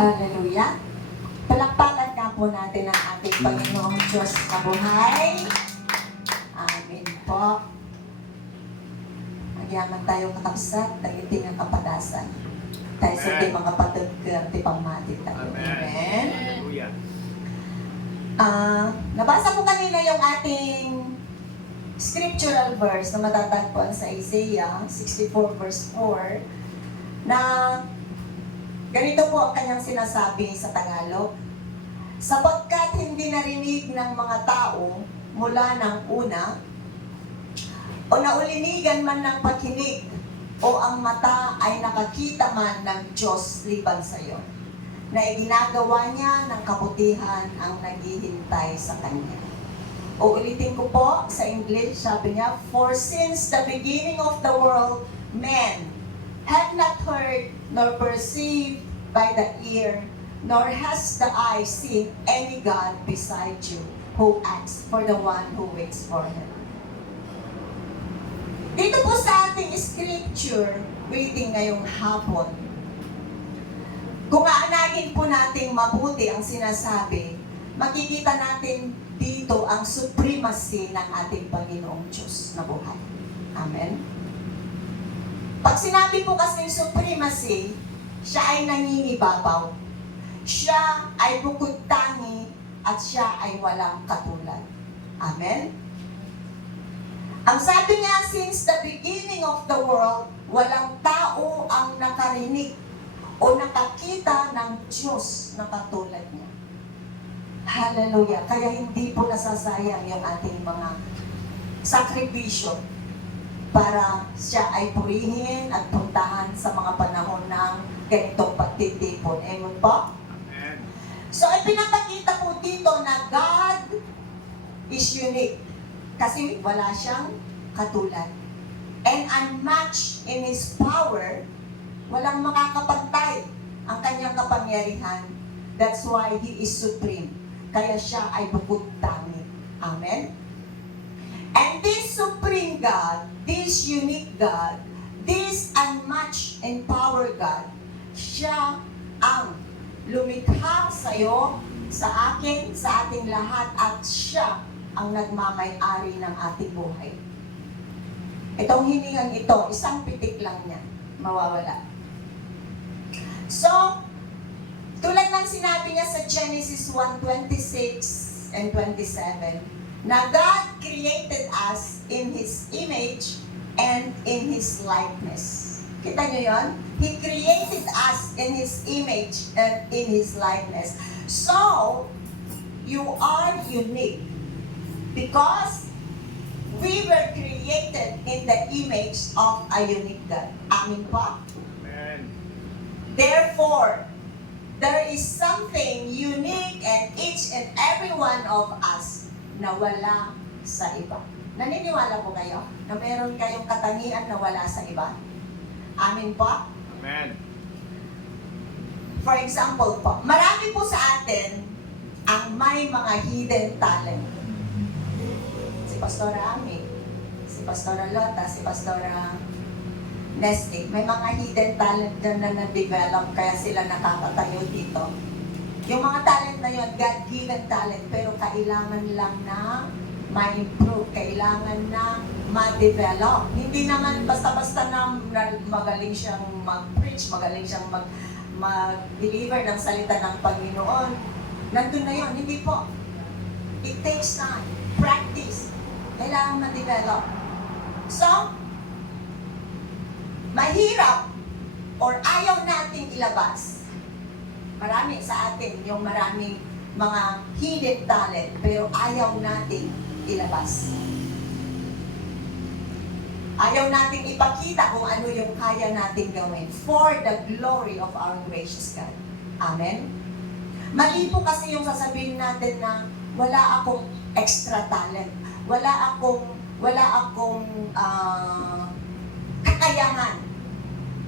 Hallelujah. Palakpakan nga po natin ang ating Panginoong Diyos na buhay. Amen po. Nagyaman tayo kakapsat, tagiting ang kapadasan. Tayo sa di mga patagkar, di pamati tayo. Amen. Hallelujah. Nabasa ko kanina yung ating scriptural verse na matatagpuan sa Isaiah 64 verse 4 na ganito po ang kanyang sinasabi sa Tagalog. Sapagkat hindi narinig ng mga tao mula ng una o naulinigan man ng pagkinig o ang mata ay nakakita man ng Diyos liban sa iyo, na iginagawa niya ng kabutihan ang naghihintay sa Kanya. O ulitin ko po sa English, sabi niya, for since the beginning of the world, men have not heard nor perceived by the ear, nor has the eye seen any God beside you who acts for the one who waits for Him. Dito po sa ating scripture reading ngayong hapon, kung aanagin po natin mabuti ang sinasabi, makikita natin dito ang supremacy ng ating Panginoong Diyos na buhay. Amen? Pag sinabi po kasi supremacy, siya ay nangingibabaw. Siya ay bukod tangi at siya ay walang katulad. Amen? Ang sabi niya, since the beginning of the world, walang tao ang nakarinig o nakakita ng Diyos na katulad niya. Hallelujah! Kaya hindi po nasasayang yung ating mga sakripisyo para siya ay purihin at puntahan sa mga panahon ng ganitong pagtitipon. Amen po? Amen. So, ipinapakita po dito na God is unique kasi wala siyang katulad. And unmatched in His power, walang makakapantay ang kanyang kapangyarihan. That's why He is supreme. Kaya siya ay bukod tangi. Amen? And this supreme God, this unique God, this unmatched in power God, siya ang lumikha sa iyo, sa akin, sa ating lahat, at siya ang nagmamay-ari ng ating buhay. Itong hiningang ito, isang pitik lang niya, mawawala. So, tulad ng sinabi niya sa Genesis 1:26 and 27, na God created us in His image and in His likeness. Kita niyo yon? He created us in His image and in His likeness. So, you are unique because we were created in the image of a unique God. Amin po? Amen. Therefore, there is something unique in each and every one of us na wala sa iba. Naniniwala po kayo na meron kayong katangian na wala sa iba? Amin po? Amen. For example po, marami po sa atin ang may mga hidden talent. Si Pastora Ami, si Pastora Lota, si Pastora Nestic, may mga hidden talent na na-develop kaya sila nakakatayo dito. Yung mga talent na yun, God-given talent, pero kailangan lang na ma-improve, kailangan na ma-develop. Hindi naman basta-basta na magaling siyang mag-preach, magaling siyang mag-deliver ng salita ng Panginoon. Nandun na yun, hindi po. It takes time, practice. Kailangan ma-develop. So, mahirap or ayaw nating ilabas. Marami sa atin yung maraming mga hidden talent pero ayaw nating ilabas. Ayaw nating ipakita kung ano yung kaya nating gawin for the glory of our gracious God. Amen? Mali po kasi yung sasabihin natin na wala akong extra talent. Wala akong kakayahan.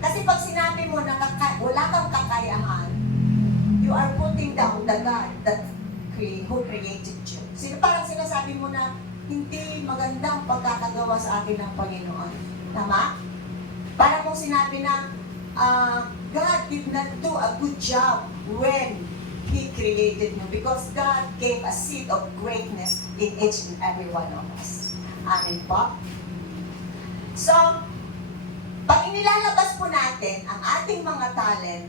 Kasi pag sinabi mo na wala kang kakayahan, you are putting down the God who created you. Parang sinasabi mo na hindi magandang pagkakagawa sa akin ng Panginoon. Tama? Parang kung sinabi na God did not do a good job when He created you because God gave a seed of greatness in each and every one of us. Amen po? So, pag inilalabas po natin ang ating mga talent,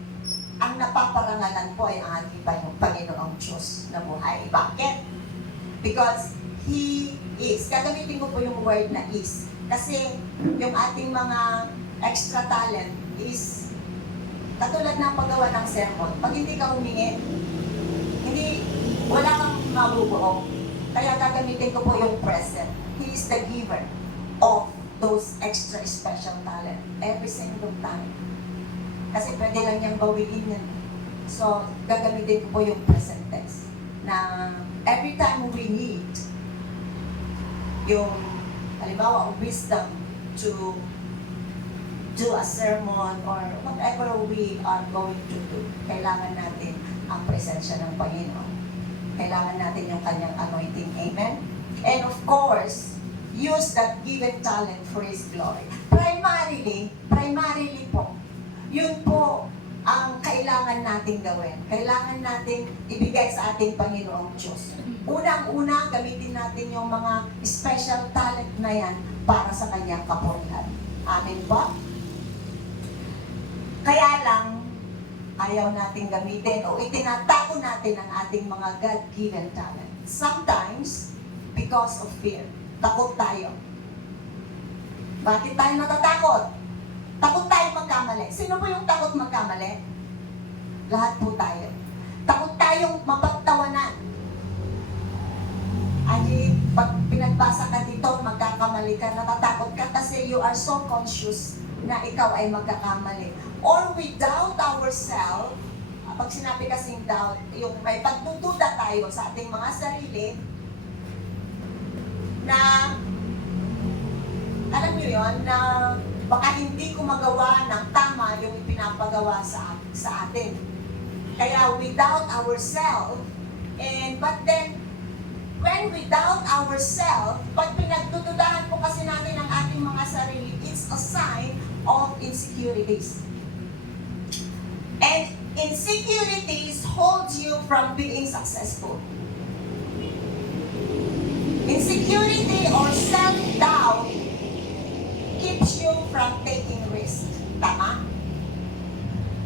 ang napaparangalan po ay ang ating Panginoong Diyos na buhay. Bakit? Because He is. Gagamitin ko po yung word na is. Kasi yung ating mga extra talent is katulad ng paggawa ng sermon. Pag hindi ka humingi, wala kang mabubuo. Kaya gagamitin ko po yung present. He is the giver of those extra special talent every single time. Kasi pwede lang niyang bawiin yan. So, gagamitin ko po yung present tense. Na every time we need yung, halimbawa, wisdom to do a sermon or whatever we are going to do, kailangan natin ang presensya ng Panginoon. Kailangan natin yung kanyang anointing. Amen? And of course, use that given talent for His glory. Primarily po, yun po ang kailangan natin gawin. Kailangan natin ibigay sa ating Panginoong Diyos. Unang-una, gamitin natin yung mga special talent na yan para sa kanyang kapurihan. Amen po? Kaya lang, ayaw natin gamitin o itinatago natin ang ating mga God-given talent. Sometimes, because of fear. Takot tayo. Bakit tayo natatakot? Takot tayo magkamali. Sino po yung takot magkamali? Lahat po tayo. Takot tayong mapagtawanan. Ay, pag pinagbasa ka dito, magkakamali ka, natatakot ka kasi you are so conscious na ikaw ay magkakamali. Or we doubt ourselves. Pag sinabi kasing doubt, yung may pagdududa tayo sa ating mga sarili, na, alam niyo yon na baka hindi ko magawa ng tama yung ipinapagawa sa atin. Kaya we doubt ourselves, but then, when we doubt ourselves, pag pinagdududahan po kasi natin ang ating mga sarili, it's a sign of insecurities. And insecurities holds you from being successful. Insecurity or self-doubt keeps you from taking risk. Tama?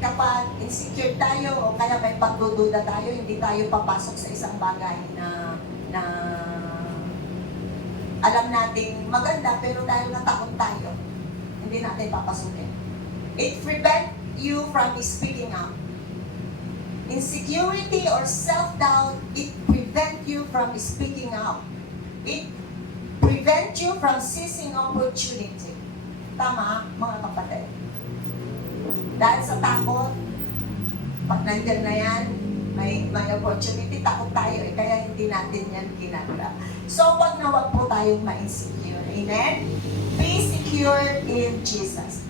Kapag insecure tayo o kaya may pagdududa tayo, hindi tayo papasok sa isang bagay na alam nating maganda pero dahil natakot tayo, hindi natin papasukin. It prevents you from speaking up. Insecurity or self-doubt, it prevents you from speaking up. It prevents you from seizing opportunity. Tama, mga kapatid. Dahil sa takot, pag nandyan na yan, may opportunity, takot tayo eh, kaya hindi natin yan ginagawa. So, wag na wag po tayong ma-insecure. Amen? Be secure in Jesus.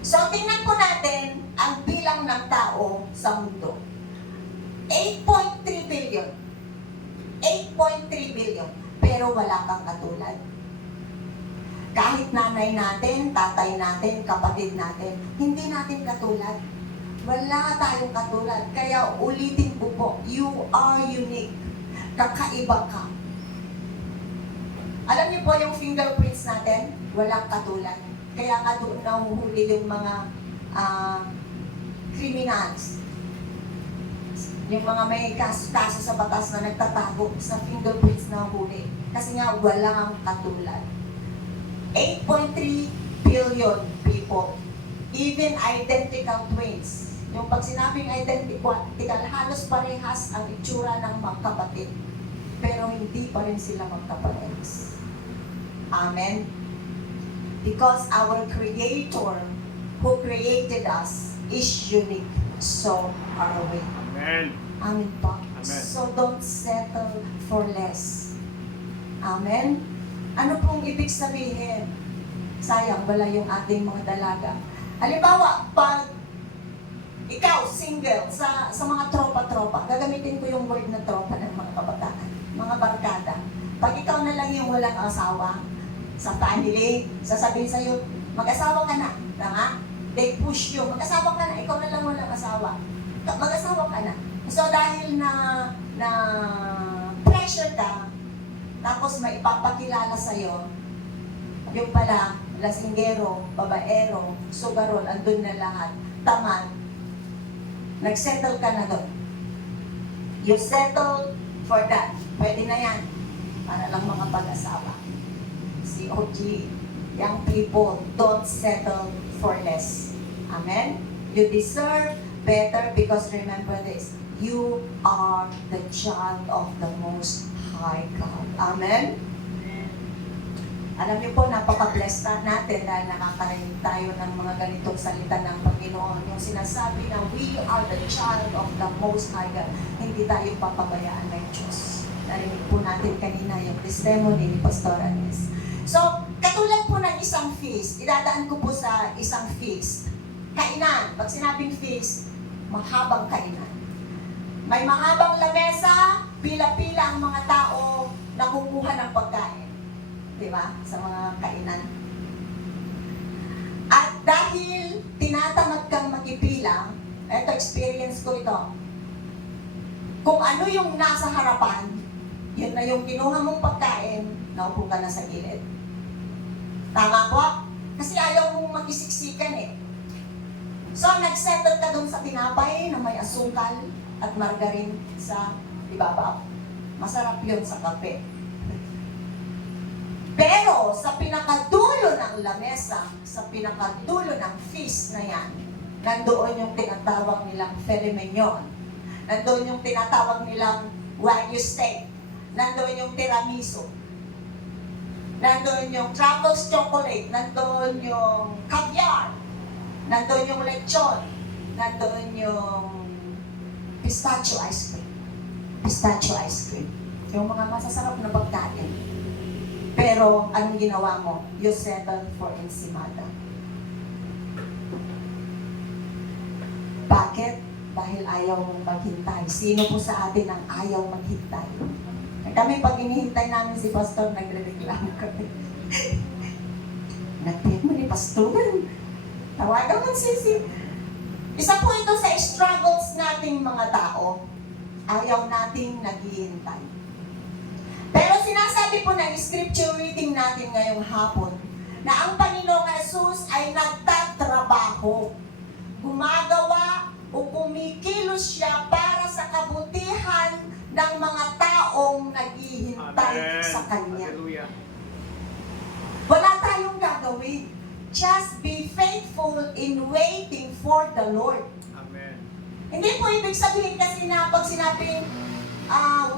So, tingnan po natin ang bilang ng tao sa mundo. 8.3 billion. 8.3 billion. Pero wala kang katulad. Kahit nanay natin, tatay natin, kapatid natin, hindi natin katulad. Wala tayong katulad. Kaya ulitin ko po, you are unique. Kakaiba ka. Alam niyo po yung fingerprints natin, walang katulad. Kaya nga doon nahuhuli yung mga criminals. Yung mga may kaso sa batas na nagtatago sa fingerprints na huli. Kasi nga walang katulad. 8.3 billion people. Even identical twins. Yung pag sinabing identical, halos parehas ang itsura ng magkapatid. Pero hindi pa rin sila magkaparehas. Amen? Because our Creator who created us is unique. So are we. Amen. Amen po. Amen. So don't settle for less. Amen? Ano pong ibig sabihin? Sayang, wala yung ating mga dalaga. Halimbawa, pag ikaw, single, sa mga tropa-tropa, gagamitin ko yung word na tropa ng mga kabataan, mga barkada. Pag ikaw na lang yung walang asawa, sa family, sasabihin sa'yo, mag-asawa ka na, tama? They push you. Mag-asawa ka na, ikaw na lang walang asawa. Mag-asawa ka na. So dahil na pressure ka, tapos may ipapakilala sa'yo, yung pala, lasinggero, babaero, sugarol, andun na lahat, tamad, nag-settle ka na doon. You settle for that. Pwede na yan. Para lang mga pag-asawa. COG, young people, don't settle for less. Amen? You deserve better because remember this, you are the child of the Most High God. Amen? Alam niyo po, napaka-blessed natin dahil nakakarinig tayo ng mga ganitong salita ng Panginoon. Yung sinasabi na we are the child of the Most High God. Hindi tayo papabayaan ng Diyos. Narinig po natin kanina yung testimony ni Pastor Anis. So, katulad po ng isang feast, idadaan ko po sa isang feast. Kainan. Pag sinabing feast, mahabang kainan. May mahabang lamesa, pila-pila ang mga tao na kukuha ng pagkain. Diba? Sa mga kainan. At dahil tinatamad kang magipila, eto experience ko ito, kung ano yung nasa harapan, yun na yung kinuha mong pagkain, naupo ka na sa gilid. Tama po? Kasi ayaw mong magisiksikan eh. So, nagsettle ka dun sa tinapay na may asukal at margarine sa ibabaw. Masarap yun sa kape. Pero sa pinakadulo ng lamesa, sa pinakadulo ng feast na yan, nandoon yung tinatawag nilang filet mignon. Nandoon yung tinatawag nilang wagyu steak. Nandoon yung tiramisu. Nandoon yung truffles chocolate. Nandoon yung caviar. Nandoon yung lechon. Nandoon yung pistachio ice cream. Pistachio ice cream. Yung mga masasarap na pagkain. Pero, anong ginawa mo? You settle for ensimada. Bakit? Dahil ayaw mong maghintay. Sino po sa atin ang ayaw maghintay? Kami, pag hinihintay namin si Pastor, nagre-reklamo kami. Nag-pay mo ni Pastor. Tawagan mo si. Isa po ito sa struggles nating mga tao. Ayaw nating naghihintay. Pero sinasabi po ng scripture reading natin ngayong hapon na ang Panginoong Jesus ay nagtatrabaho, gumagawa o kumikilos siya para sa kabutihan ng mga taong naghihintay sa Kanya. Hallelujah. Wala tayong gagawin. Just be faithful in waiting for the Lord. Amen. Hindi po ibig sabihin kasi na pag sinabing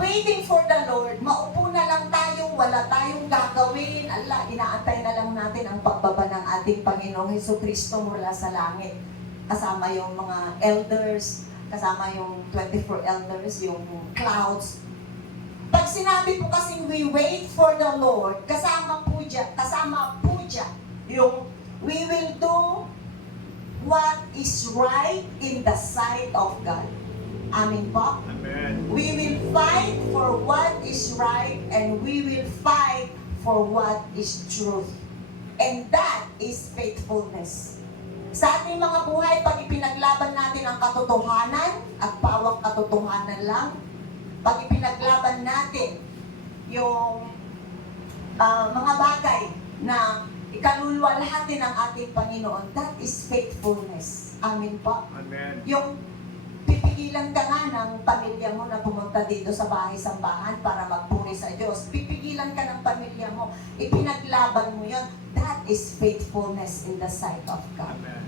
waiting for the Lord, maupo na lang tayo, wala tayong gagawin. Allah, inaantay na lang natin ang pagbaba ng ating Panginoong Hesukristo mula sa langit. Kasama yung mga elders, kasama yung 24 elders, yung clouds. Pag sinabi po kasing we wait for the Lord, kasama po dyan yung we will do what is right in the sight of God. Amin po? Amen. We will fight for what is right and we will fight for what is truth. And that is faithfulness. Sa ating mga buhay, pag ipinaglaban natin ang katotohanan at pawang katotohanan lang, pag ipinaglaban natin yung mga bagay na ikaluluwalhati ng ating Panginoon, that is faithfulness. Amin po? Amen. Yung pipigilan ka nga ng pamilya mo na pumunta dito sa bahay-sambahan para magpuri sa Diyos. Pipigilan ka ng pamilya mo. Ipinaglaban mo yun. That is faithfulness in the sight of God. Amen.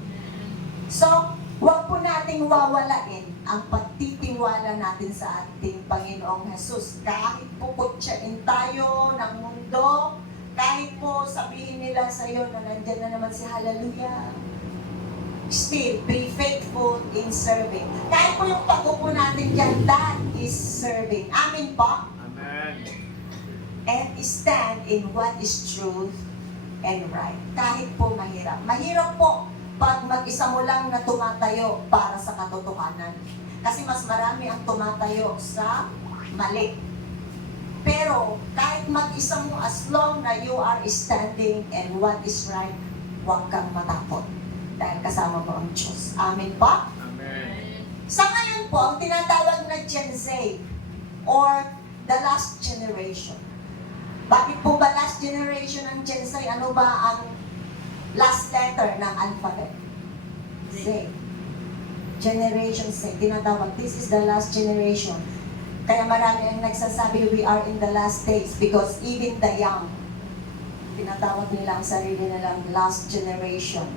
So, huwag po nating wawalain ang pagtitiwala natin sa ating Panginoong Jesus. Kahit po kutsain tayo ng mundo, kahit po sabihin nila sa iyo na nandyan na naman si Hallelujah, still, be faithful in serving. Kahit po yung pag-upo natin dyan, that is serving. Amin po? Amen. And stand in what is truth and right. Kahit po mahirap. Mahirap po pag mag-isa mo lang na tumatayo para sa katotohanan. Kasi mas marami ang tumatayo sa mali. Pero kahit mag-isa mo, as long na you are standing and what is right, huwag kang matakot. dahil kasama mo ang Diyos. Amen po? Amen. Sa ngayon po, ang tinatawag na Gen Z or the last generation. Bakit po ba last generation ng Gen Z? Ano ba ang last letter ng alphabet? Z. Generation Z. Tinatawag, this is the last generation. Kaya marami ang nagsasabi, we are in the last days because even the young, tinatawag nila ang sarili nilang last generation.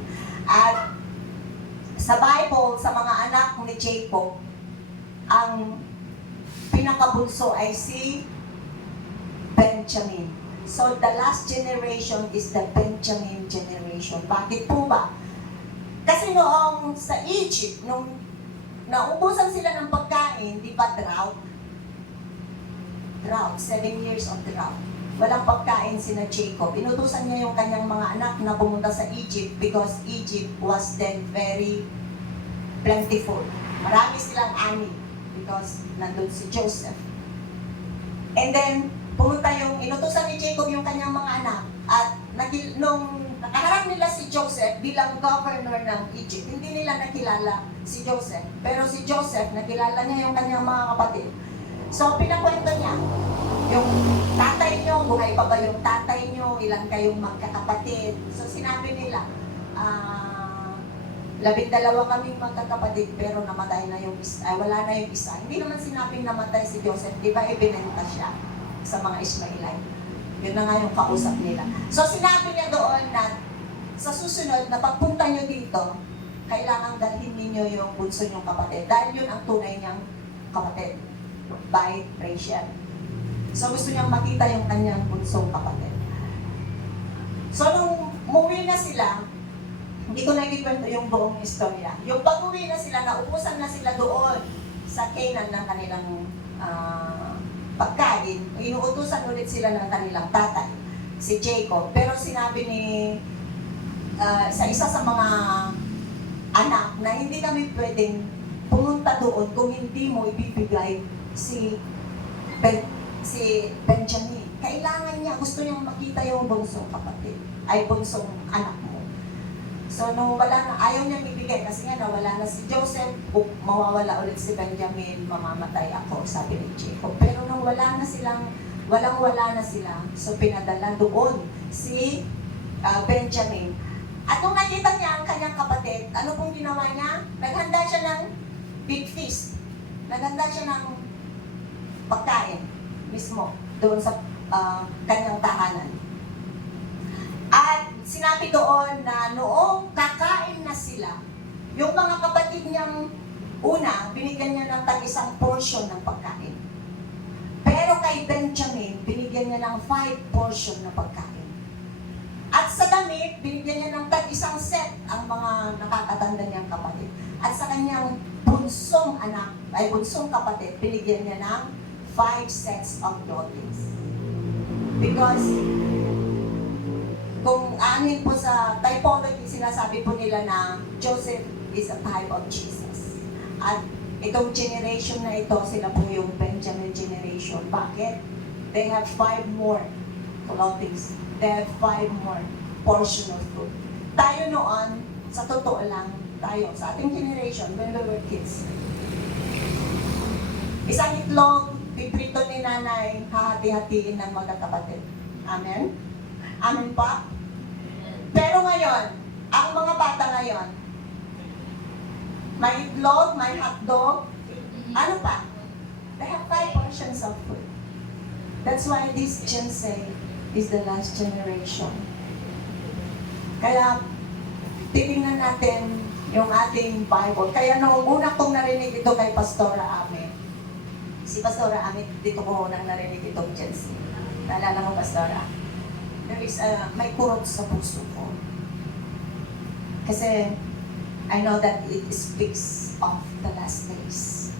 At sa Bible, sa mga anak ni Jacob, ang pinakabunso ay si Benjamin. So, the last generation is the Benjamin generation. Bakit po ba? Kasi noong sa Egypt, nung naubusan sila ng pagkain, di ba drought? Drought, 7 years of drought. Walang pagkain sina Jacob. Inutusan niya yung kanyang mga anak na pumunta sa Egypt because Egypt was then very plentiful. Marami silang ani because nandun si Joseph. And then, inutusan ni Jacob yung kanyang mga anak at nung nakaharap nila si Joseph bilang governor ng Egypt, hindi nila nakilala si Joseph. Pero si Joseph, nakilala niya yung kanyang mga kapatid. So, pinakwento niya, yung tatay nyo, buhay pa ba yung tatay nyo, ilan kayong magkakapatid. So, sinabi nila, 12 kaming magkakapatid, pero namatay na yung isa, wala na yung isa. Hindi naman sinabing namatay si Joseph, di ba ibinenta siya sa mga Ismailite. Yun na nga yung kausap nila. So, sinabi niya doon na sa susunod na pagpunta nyo dito, kailangang dalhin ninyo yung bunso nyong kapatid. Dahil yun ang tunay niyang kapatid. By Rachel. So, gusto niyang makita yung kanyang bunsong kapatid. So, nung umuwi na sila, hindi ko na ikikwento yung buong istorya. Yung pag-uwi na sila, naubusan na sila doon sa Canaan ng kanilang pagkain. Inuutusan ulit sila ng kanilang tatay, si Jacob. Pero sinabi sa isa sa mga anak na hindi kami pwedeng pumunta doon kung hindi mo ibibigay si Benjamin. Kailangan niya, gusto niyang makita yung bunsong kapatid, ay bunsong anak mo. So, nung wala na, ayaw niyang ibigay kasi nga nawala na si Joseph, mawawala ulit si Benjamin, mamamatay ako, sabi ni Jacob. Pero nung wala na sila, so pinadala doon si Benjamin. At nung nakita niya ang kanyang kapatid, ano pong ginawa niya? Naghanda siya ng big feast. Naghanda siya ng pagkain mismo doon sa kanyang tahanan. At sinabi doon na noong kakain na sila, yung mga kapatid niyang una, binigyan niya ng tag-isang portion ng pagkain. Pero kay Benjamin, binigyan niya ng 5 portion na pagkain. At sa damit, binigyan niya ng tag-isang set ang mga nakakatanda niyang kapatid. At sa kanyang bunsong anak, ay bunsong kapatid, binigyan niya ng 5 sets of clothing. Because, kung anin po sa typology, sinasabi po nila na Joseph is a type of Jesus. At itong generation na ito, sila po yung Benjamin generation. Bakit? They have 5 more clothing. They have 5 more portion of food. Tayo noon, sa totoo lang, tayo, sa ating generation, when we were kids, isang itlog, piprito ni nanay, hahati-hatiin ng magkakapatid. Amen? Amen pa? Pero ngayon, ang mga bata ngayon, may itlog, may hotdog, ano pa? They have 5 portions of food. That's why this Gen Z is the last generation. Kaya, titingnan natin yung ating Bible. Kaya noong una kong narinig ito kay Pastora Ame, si Pastora Ame, dito ko unang narinig itong Gen Z. Naalala mo, Pastora? There is may kurot sa puso ko. Kasi, I know that it speaks of the last days.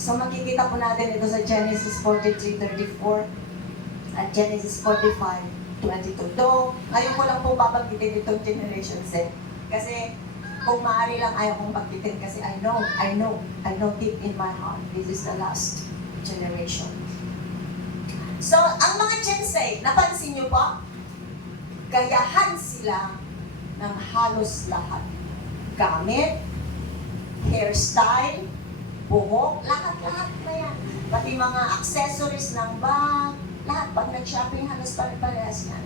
So makikita po natin ito sa Genesis 43:34 at Genesis 45:22. Though, ngayon ko lang po babanggitin itong Generation Z. Kasi kung maaari lang ayaw kong banggitin kasi I know deep in my heart, this is the last generation. So, ang mga Gen Z, napansin niyo po, gayahan sila ng halos lahat. Gamit, hairstyle, buhok, lahat-lahat na yan. Pati mga accessories ng bag, lahat. Pag nag-shopping, halos pare-parehas yan.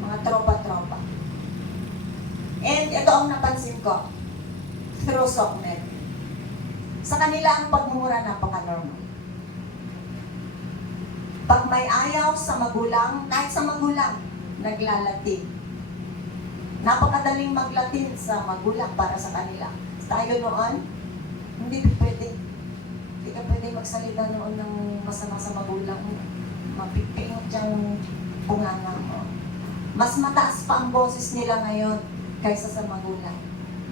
Mga tropa-tropa. And ito ang napansin ko, through Sokmed. Sa kanila ang pagmumura napaka-normal. Pag may ayaw sa magulang, kahit sa magulang, naglalatin. Napakadaling maglatin sa magulang para sa kanila. Tayo noon, hindi pwede. Hindi ka pwede magsalita noon ng masama sa magulang mo. Mapipingot yung bunganga mo. Mas mataas pa ang boses nila ngayon kaysa sa magulang.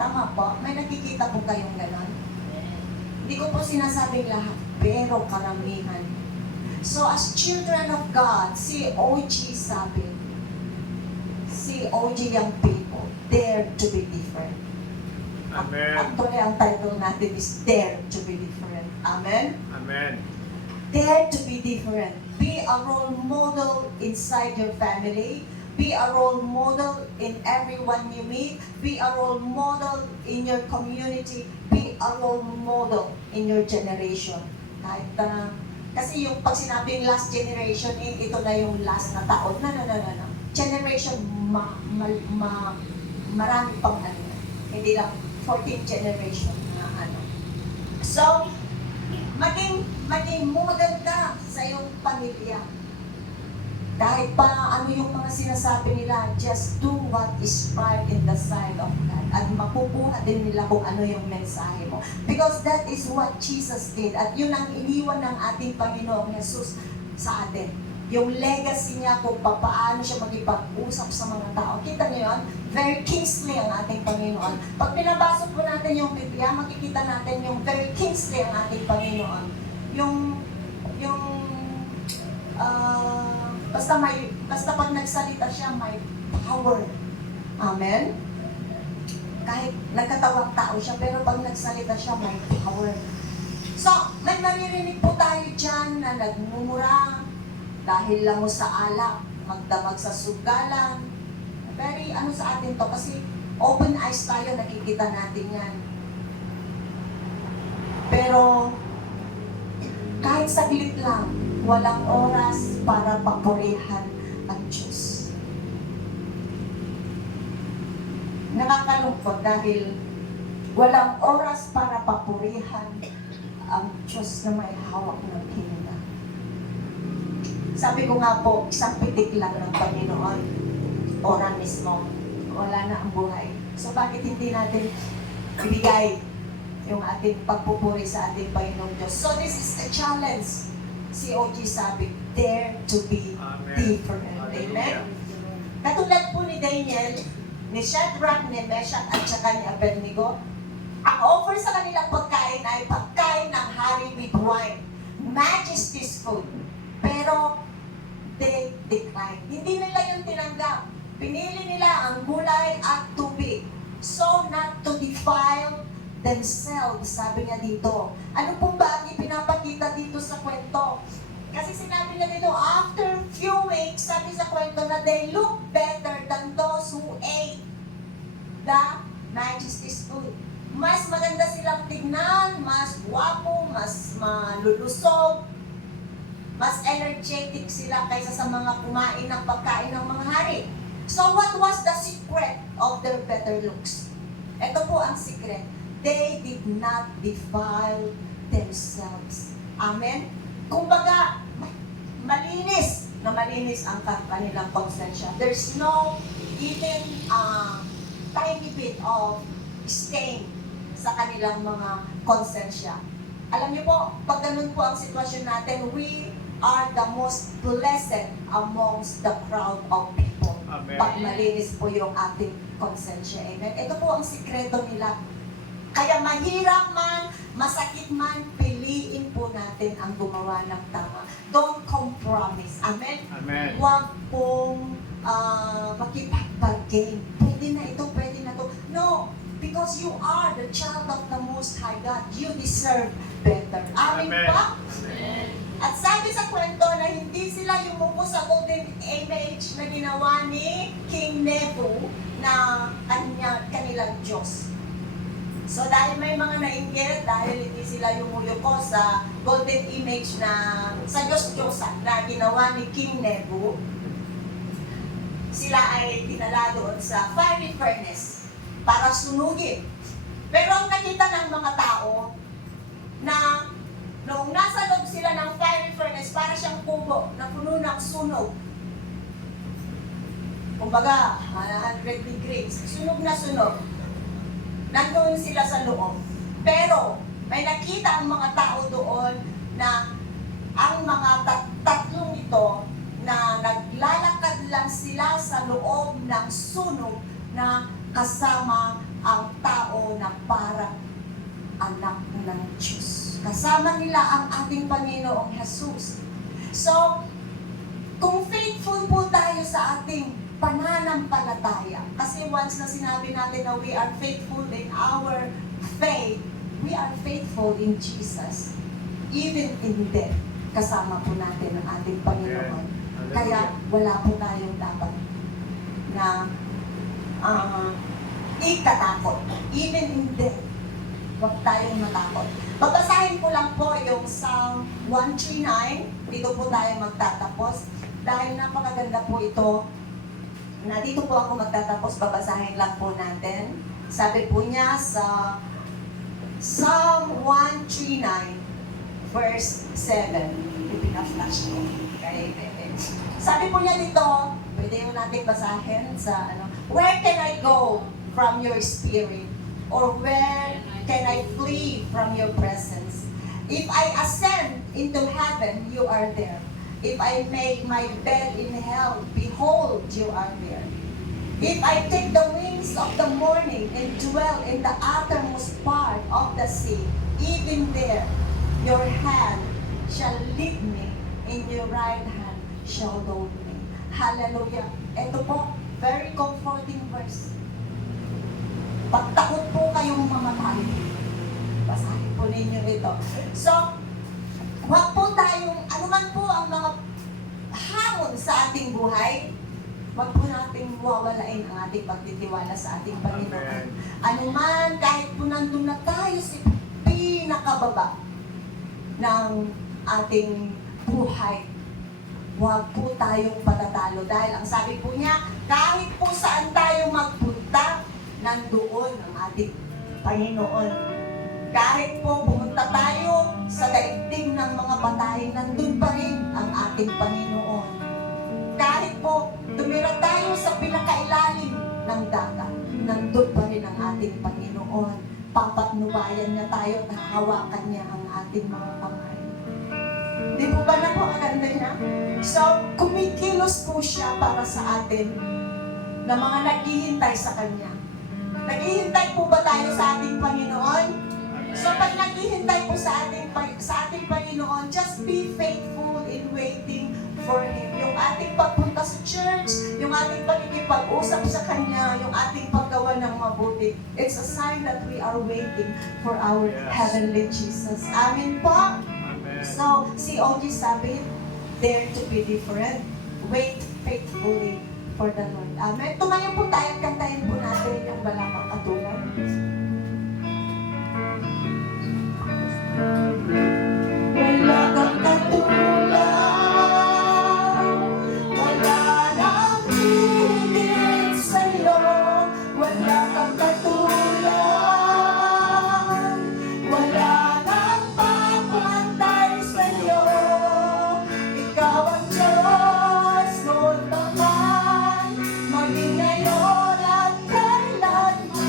Tama po? May nakikita po kayong ganon? Hindi ko po sinasabing lahat, pero karamihan. So as children of God, si OG sabi, si OG young people, dare to be different. Amen. Actually, ang title natin is Dare to be Different. Amen? Amen. Dare to be different. Be a role model inside your family. Be a role model in everyone you meet. Be a role model in your community. Be a role model in your generation. Kahit kasi yung pag sinabing last generation, ito na yung last na taon. No. Generation, marami pang ano. Hindi lang 14th generation na ano. So, maging maganda sa iyong pamilya. Kahit pa ano yung mga sinasabi nila, just do what is right in the sight of God. At makukuha din nila kung ano yung mensahe mo. Because that is what Jesus did. At yun ang iniwan ng ating Panginoong Jesus sa atin. Yung legacy niya kung paano siya magipag-usap sa mga tao. Kita niyo yun? Very kingly ang ating Panginoon. Pag pinabasa po natin yung Biblia, makikita natin yung very kingly ang ating Panginoon. Basta pag nagsalita siya, may power. Amen? Kahit nagkatawang tao siya, pero pag nagsalita siya, may power. So, may maririnig po tayo dyan na nagmumura dahil lang mo sa alak, magdamag sa sugalan. Very sa atin to, kasi open eyes tayo, nakikita natin yan. Pero, kahit saglit lang, walang oras para papurihan ang Diyos. Nakakalungkot dahil walang oras para papurihan ang Diyos na may hawak ng kingdom. Sabi ko nga po, isang pitik lang ng Panginoon, oras mismo, wala na ang buhay. So bakit hindi natin ibigay yung ating pagpupuri sa ating Panginoong Diyos? So this is a challenge. Si OG sabi, dare to be different. Amen? Katulad po ni Daniel, ni Shadrach, ni Meshach, at saka ni Abednego, ang offer sa kanilang pagkain ay pagkain ng hari with wine, majesty's food. Pero, they declined. Hindi nila yung tinanggap. Pinili nila ang gulay at tubig. So, not to defile themselves, sabi niya dito. Ano pong ba ang ipinapakita dito sa kwento? Kasi sinabi niya dito, after few weeks, sabi sa kwento na they look better than those who ate the majesty's food. Mas maganda silang tignan, mas guwapo, mas malulusog, mas energetic sila kaysa sa mga kumain ng pagkain ng mga hari. So what was the secret of their better looks? Ito po ang secret. They did not defile themselves. Amen? Kumbaga, malinis ang kanilang konsensya. There's no even tiny bit of stain sa kanilang mga konsensya. Alam niyo po, pag ganun po ang sitwasyon natin, we are the most blessed amongst the crowd of people. Amen. Pag malinis po yung ating konsensya. Amen? Ito po ang sikreto nila. Kaya mahirap man, masakit man, piliin po natin ang gumawa ng tama. Don't compromise. Amen? Amen. Huwag pong makipag-bargain. Pwede na ito, pwede na ito. No, because you are the child of the Most High God. You deserve better. Amen ba? Amen. At sabi sa kwento na hindi sila yumuko sa golden image na ginawa ni King Nebu, na kanilang Diyos. So dahil may mga nainggit, dahil hindi sila yumuyuko sa golden image na sa Diyos-Diyosan na ginawa ni King Nebu, sila ay dinala doon sa fiery furnace para sunugin. Pero ang nakita ng mga tao na noong nasa loob sila ng fiery furnace, para siyang kubo na puno ng sunog. Kumbaga, 100 degrees, sunog na sunog. Nandoon sila sa loob. Pero, may nakita ang mga tao doon na ang mga tatlong ito na naglalakad lang sila sa loob ng sunog na kasama ang tao na parang anak ng Diyos. Kasama nila ang ating Panginoong Jesus. So, kung faithful po tayo sa ating pananampalataya. Kasi once na sinabi natin na we are faithful in our faith, we are faithful in Jesus. Even in death, kasama po natin ang ating Panginoon. Kaya wala po tayong dapat na ikatakot. Even in death, huwag tayong matakot. Babasahin ko lang po yung Psalm 139. Dito po tayo magtatapos. Dahil napakaganda po ito, na dito po ako magtatapos, babasahin lang po natin. Sabi po niya sa Psalm 139, verse 7. Ipina-flash ko. Okay. Sabi po niya dito, pwede mo natin basahin sa where can I go from your spirit? Or where can I flee from your presence? If I ascend into heaven, you are there. If I make my bed in hell, behold, you are there. If I take the wings of the morning and dwell in the uttermost part of the sea, even there, your hand shall lead me, and your right hand shall hold me. Hallelujah. Ito po, very comforting verse. Pagtakot po kayong mamatay. Basahin po ninyo ito. So, huwag po tayong, anuman po ang mga hamon sa ating buhay, huwag po nating wawalain ang ating pagtitiwala sa ating Panginoon. Anuman, kahit po nandun na tayo sa pinakababa ng ating buhay, huwag po tayong patatalo. Dahil ang sabi po niya, kahit po saan tayo magpunta, nandoon ang ating Panginoon. Kahit po pumunta tayo sa daigdig ng mga patay, nandun pa rin ang ating Panginoon. Kahit po tumira tayo sa pinakailalim ng dagat, nandun pa rin ang ating Panginoon. Papatnubayan niya tayo at hawakan niya ang ating mga kamay. Di po ba napakaganda niya? So, kumikilos po siya para sa atin na mga naghihintay sa Kanya. Naghihintay po ba tayo sa ating Panginoon? So pag naghihintay po sa ating Panginoon, just be faithful in waiting for Him. Yung ating pagpunta sa church, yung ating pagkikipag-usap sa Kanya, yung ating paggawa ng mabuti, it's a sign that we are waiting for our heavenly Jesus. Amen po? Amen. So, si OG sabi, dare to be different. Wait faithfully for the Lord. Amen. Tumayo po tayo at kantahin po natin yung Walang Katulad. Wala kang katulad, wala nang higit sa'yo, wala kang katulad, wala nang papantay sa'yo. Ikaw ang Diyos noon pa man, maging ngayon at kailanman.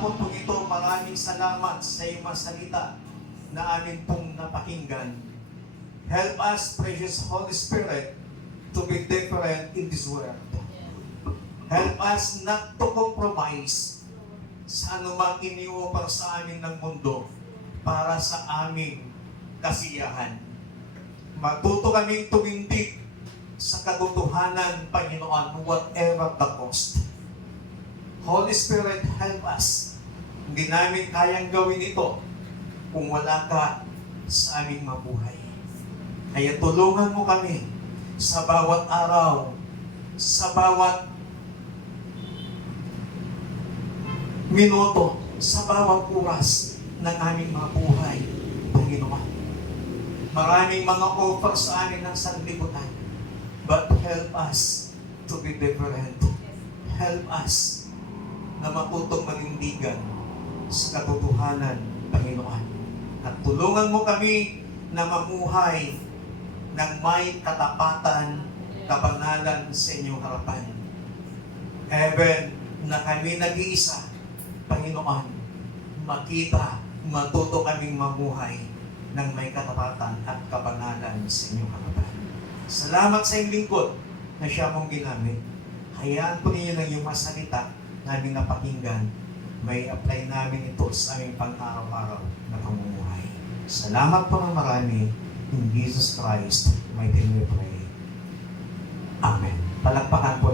mga puntong ito, maraming salamat sa iyong mga salita na amin pong napakinggan. Help us, precious Holy Spirit, to be different in this world. Help us not to compromise sa anumang iniuupang sa amin ng mundo para sa aming kasiyahan. Matuto kaming tumindig sa katotohanan, Panginoon, whatever the cost. Holy Spirit, help us. Hindi namin kayang gawin ito kung wala ka sa aming mabuhay. Kaya tulungan mo kami sa bawat araw, sa bawat minuto, sa bawat oras ng aming mga buhay, Panginoon. Maraming mga offer sa amin ng sanlibutan, but help us to be different. Help us na matutong manindigan sa katotohanan, Panginoon. At tulungan mo kami na mamuhay ng may katapatan, kabanalan sa inyong harapan. Even na kami nag-iisa, Panginoon, makita, matuto kaming mamuhay ng may katapatan at kabanalan sa inyong harapan. Salamat sa iyong lingkod na siya mong ginamit. Hayaan po ninyo ng iyong masalita namin napakinggan. May apply namin ito sa aming pang-araw-araw na pamumuhay. Salamat po ng marami. In Jesus Christ, may name we pray. Amen. Palakpakan po